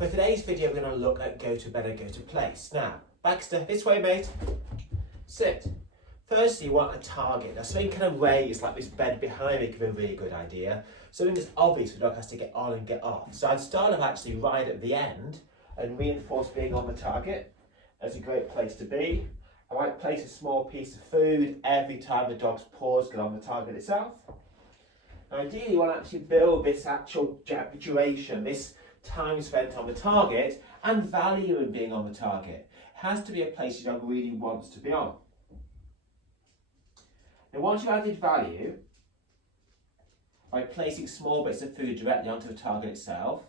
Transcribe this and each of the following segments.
For today's video, we're going to look at go to bed and go to place. Now, Baxter, this way, mate. Sit. Firstly, you want a target. Now, something kind of raised, like this bed behind me, could be a really good idea. Something that's obvious the dog has to get on and get off. So I'd start off actually right at the end and reinforce being on the target. That's a great place to be. I might place a small piece of food every time the dog's paws get on the target itself. Ideally, you want to actually build this actual duration, this time spent on the target, and value in being on the target. It has to be a place your dog really wants to be on. Now, once you've added value, by placing small bits of food directly onto the target itself,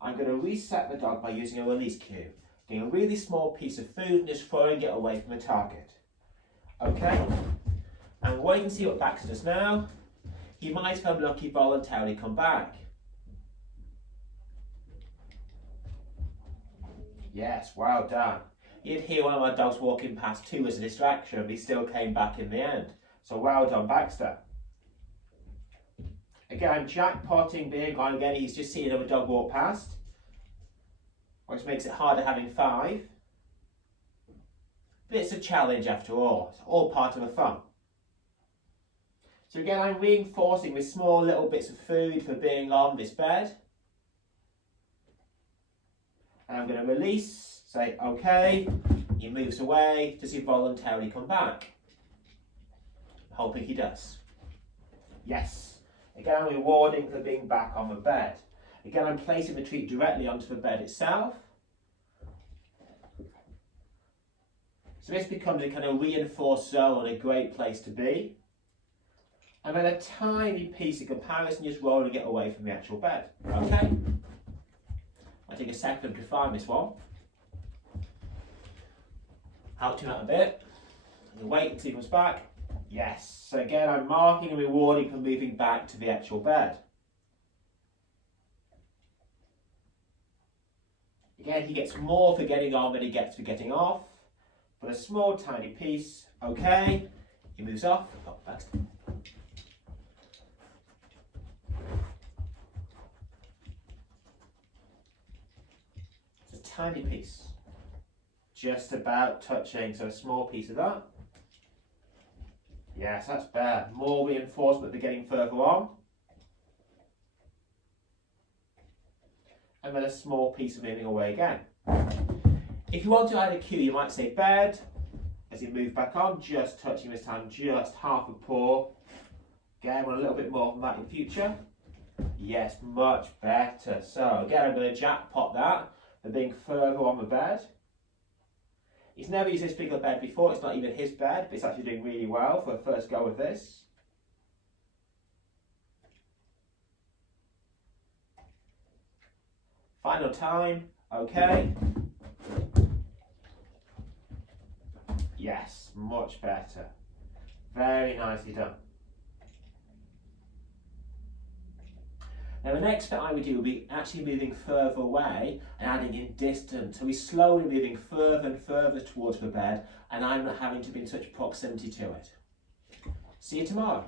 I'm going to reset the dog by using a release cue. Getting a really small piece of food and just throwing it away from the target. Okay? And wait and see what Baxter does now. He might, if I'm lucky, voluntarily come back. Yes, well done. You'd hear one of my dogs walking past too as a distraction, but he still came back in the end. So well done, Baxter. Again, jackpotting being on again, he's just seen another dog walk past, which makes it harder having 5. But it's a challenge after all. It's all part of the fun. So again, I'm reinforcing with small little bits of food for being on this bed. And I'm going to release, say, okay. He moves away. Does he voluntarily come back? I'm hoping he does. Yes. Again, I'm rewarding for being back on the bed. Again, I'm placing the treat directly onto the bed itself. So this becomes a kind of reinforced zone, a great place to be. And then a tiny piece of comparison, just rolling it away from the actual bed. Okay? I'll take a second to find this one. Help him out a bit. And wait until he comes back. Yes. So again, I'm marking and rewarding for moving back to the actual bed. Again, he gets more for getting on than he gets for getting off. But a small, tiny piece. Okay. He moves off. Oh, Baxter. It's a tiny piece. Just about touching, so a small piece of that. Yes, that's better. More reinforcement for getting further on. And then a small piece of moving away again. If you want to add a cue, you might say bed. As you move back on, just touching this time, just half a paw. Again, want a little bit more from that in future. Yes, much better. So again, I'm going to jackpot that for being further on the bed. He's never used this big a bed before. It's not even his bed, but it's actually doing really well for a first go with this. Final time. Okay. Yes, much better. Very nicely done. Now the next bit I would do would be actually moving further away and adding in distance. So we're slowly moving further and further towards the bed, and I'm not having to be in such proximity to it. See you tomorrow.